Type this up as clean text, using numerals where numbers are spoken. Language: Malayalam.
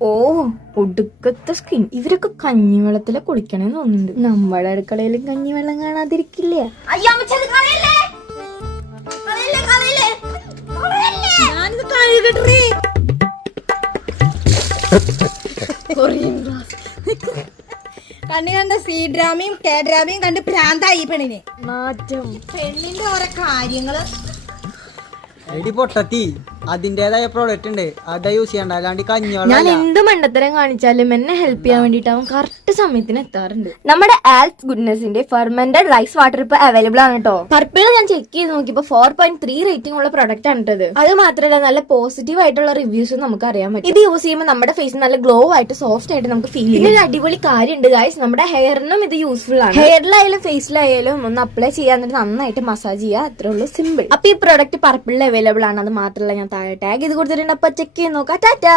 ഓ ഒടുക്കത്തെ സ്കിൻ. ഇവരൊക്കെ കഞ്ഞിവെള്ളത്തിലെ കുളിക്കണേന്ന് തോന്നുന്നുണ്ട്. നമ്മുടെ അടുക്കളയിലും കഞ്ഞിവെള്ളം കാണാതിരിക്കില്ല. കണ്ണി കണ്ട സി ഡ്രാമയും കെ ഡ്രാമയും കണ്ട് ഭ്രാന്തായി പെണ്ണിന്. മാറ്റം പെണ്ണിന്റെ ഓരോ കാര്യങ്ങള്. എടി പൊട്ടത്തി, അതിന്റേതായ പ്രോഡക്റ്റ് ഉണ്ട്, അതാ യൂസ് ചെയ്യണ്ട. അല്ലാണ്ട് ഞാൻ എന്ത് മണ്ടത്തരം കാണിച്ചാലും എന്നെ ഹെൽപ്പ് ചെയ്യാൻ വേണ്ടിട്ട് അവൻ കറക്റ്റ് സമയത്തിന് എത്താറുണ്ട്. നമ്മുടെ ആൽസ് ഗുഡ്നെസിന്റെ ഫെർമെന്റഡ് റൈസ് വാട്ടർ ഇപ്പൊ അവൈലബിൾ ആണ് കേട്ടോ. പർപ്പിൾ ഞാൻ ചെക്ക് ചെയ്ത് നോക്കിയപ്പോ 4.3 റേറ്റിംഗ് ഉള്ള പ്രൊഡക്റ്റ് ആണ് ഇത്. അത് മാത്രമല്ല നല്ല പോസിറ്റീവ് ആയിട്ടുള്ള റിവ്യൂസ് നമുക്ക് അറിയാൻ പറ്റും. ഇത് യൂസ് ചെയ്യുമ്പോൾ നമ്മുടെ ഫേസ് നല്ല ഗ്ലോ ആയിട്ട് സോഫ്റ്റ് ആയിട്ട് നമുക്ക് ഫീൽ ചെയ്യും. ഒരു അടിപൊളി കാര്യമുണ്ട് ഗൈസ്, നമ്മുടെ ഹെയറിനും ഇത് യൂസ്ഫുൾ ആണ്. ഹെയറിലായാലും ഫേസിലായാലും ഒന്ന് അപ്ലൈ ചെയ്യാൻ നന്നായിട്ട് മസാജ് ചെയ്യുക, അത്രേ ഉള്ളൂ, സിമ്പിൾ. അപ്പൊ ഈ പ്രൊഡക്റ്റ് പർപ്പിളിൽ അവൈലബിൾ ആണ്. അത് മാത്രമല്ല ഞാൻ താഴെ ടാഗ് ചെയ്ത് കൊടുത്തിട്ടുണ്ട്, അപ്പൊ ചെക്ക് ചെയ്ത് നോക്കാം. ടാറ്റാ.